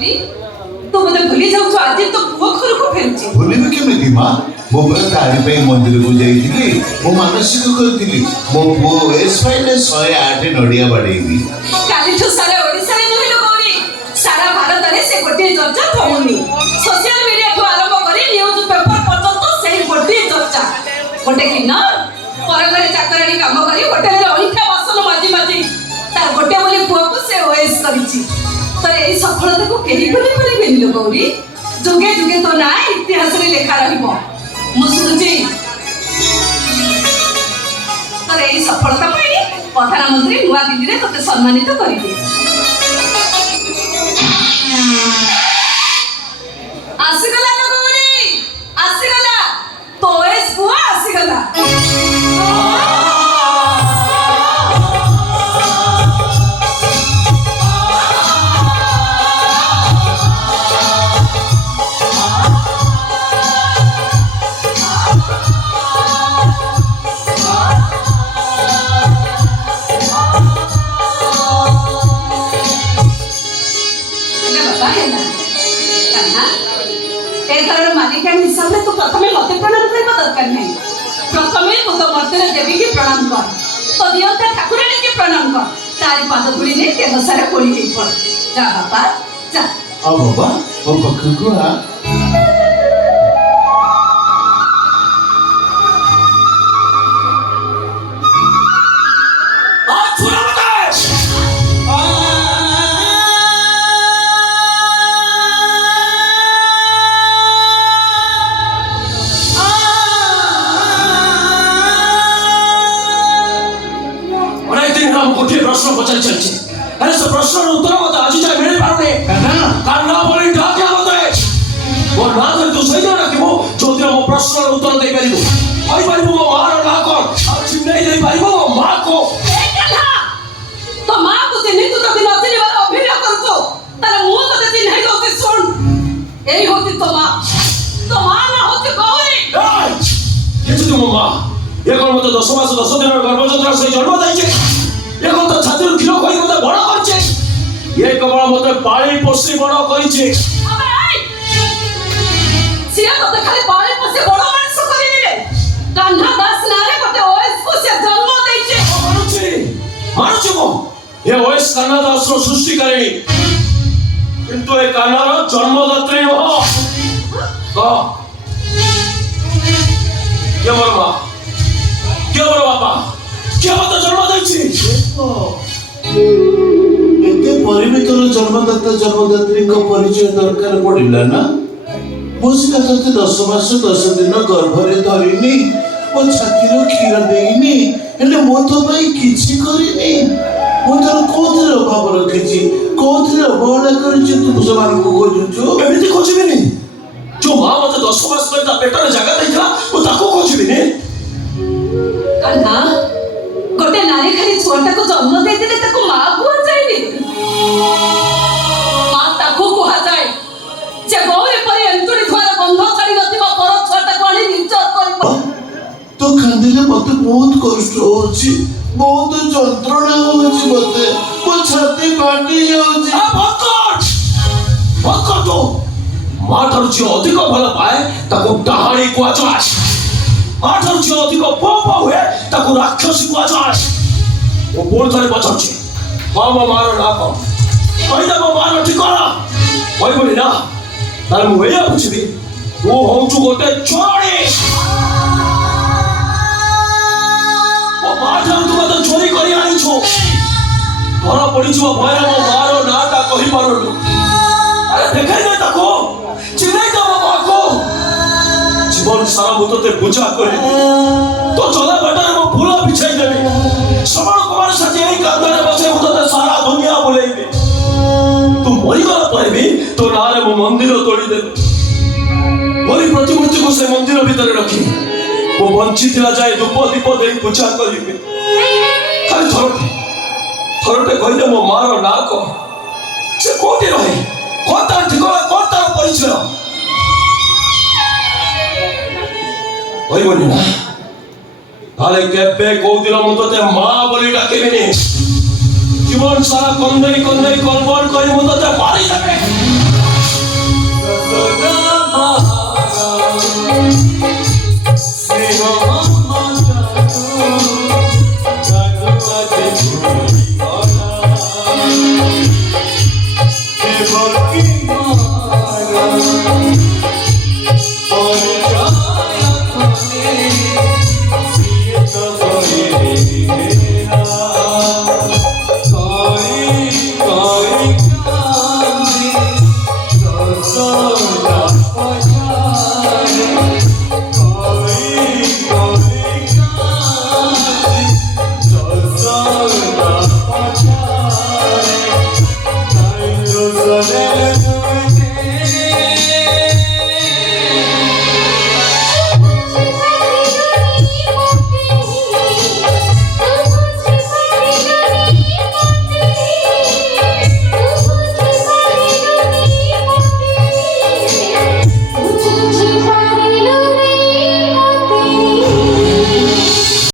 गौरी तू मते भूली जाऊ आज तो पुओ घर को फेरुची भूलिबे केमिति मां मो पर तारी पे मंदिर को जाइथिली मो मानसिक करथिली मो पुओ एस फाइले 108 नडिया बाडेइबी काली तो सारा ओडिसा रे नहिलो गौरी सारा भारत रे से गोटे चर्चा थमुनी सोशल मीडिया को आरंभ करी न्यूज पेपर पर्यंत सेही गोटे चर्चा गोटे कि न परगरे चाकरानी काम करी होटल रे अहिठा बासन माजी माजी तार गोटे बोली पुओ को से ओएस करिछि तो एई सफलता को केही भूली परिबेनी लो गौरी जुगे जुगे तो ना इतिहास रे लेखा रहिबो मुसुरुजी तर एई सफलता पाई प्रधानमंत्री नुआ दिल्ली रे तते सम्मानित करिबे आसीगला ना गौरी आसीगला तो एस बुआ आसीगला हिसाब से तो प्रथमे मते प्रणाम करबा दरकार नहीं प्रथमे तो मर्तने देवी की प्रणाम कर तो देवता ठाकुरानी की प्रणाम कर तारी पाद धूली ने के सारा कोली के पड़ जा बाबा जा आ बाबा ओ पक्कू आ प्रश्न पचारि चलछि अरे से प्रश्न उत्तर मत आज जाय मिल पारुने कान्ना बोली डाके मते वो ना कर तू सही ना कि वो जोदिन मो प्रश्न उत्तर दे परिबो आई परिबो मो मार ना कोन आ चिन्नै दे परिबो मो मां को ए कान्हा तो मां को चिन्ह तू तो दिन असली वाला अभिनय करतो तारे मुंह तो चिन्ह दो से सुन एई होती तो मां ना होती गौरी ये तो मो मां ये कोन मते 10 मास 10 दिन गर्भजंत्र से जन्म दैछे ये को तो छात्र किलो कोई मते बड़ करछे ये केवल मते पाली पोसी बड़ करिछे अबे आई सिया तो खाली पाली पोसी बड़ मानस करिनि रे कान्हा दास नारे मते ओएस को से जन्म दैछे मानुची को ये ओएस कान्हा दास रो सृष्टि करेनी किंतु ए कान्हा रो जन्मदात्री हो को के मोर मां के मोर बापा क्या मत जन्म दैछि एते परिमितर जन्मदात्री को परिचय दरकार पड़िला ना मुझे कहते 10 मास 10 दिन गर्भरे धरिनी मो छातीर क्षीर देइनी हेले मो तो भाई किछि करिनी मो तो कोथरे अभाव रखिछि कोथरे अवहेला करछि तू समान को खोजुछु एमिति खोजिबिनी जो मां मते 10 मास पर ता पेटरे जगह दैथिला ओ ताको खोजिबिनी कान्हा गोटे नारी खाली छोटा को जन्म देते ताको मां को जायनी मां ताको को जाय जे गौरी परी अंतुड़ी द्वारा बंध छाड़ी नथिबा पर छोटा को आनी निचर करबो तो खंदिले मते बहुत कष्ट होछि बहुत जंत्रणा होछि मते मो छाती फाटी जाउछि भक्कट तो माठर जे अधिक भल पाए ताको डाहाणी को जाय माठर जे अधिक पाप हुए ताको राक्षसी को जाय वो बोल थरे बचछि मामा मारो ना को पहिला मो मारो ठिकाना ओइ बोली ना तार मु एया पुछबी तू होउछु गोटे चोरी ओ माठर तू मते चोरी करी आनी छु धरा पड़ी छु भयरा मो मारो नाटा कहि पारनु अरे देखाई दे ताको चिन्हई दो बाबा को जीवन सारा मुतते पूजा करे तो चला बाटारे मो फूल बिछाई देबी श्रवण कुमार साथी एई कांदरे बसे मुतते सारा दुनिया बोलेबे तू मरी गला परे भी तो नारे मो मंदिर तोड़ी देबे मोरी प्रतिमूर्ति को से मंदिर भीतर रखी वो वंचितला जाए धूप दीप दे पूजा करिबे खाली थरटे कहले मो मारो ना को से कोठी रहे कोता ठिकाना कोता परिचय ओइ बोली ना ताले केबे को दिन मुतते मां बोली डाकेबिनी जीवन सारा कंदई कलबन करी मुतते मारी देबे ନା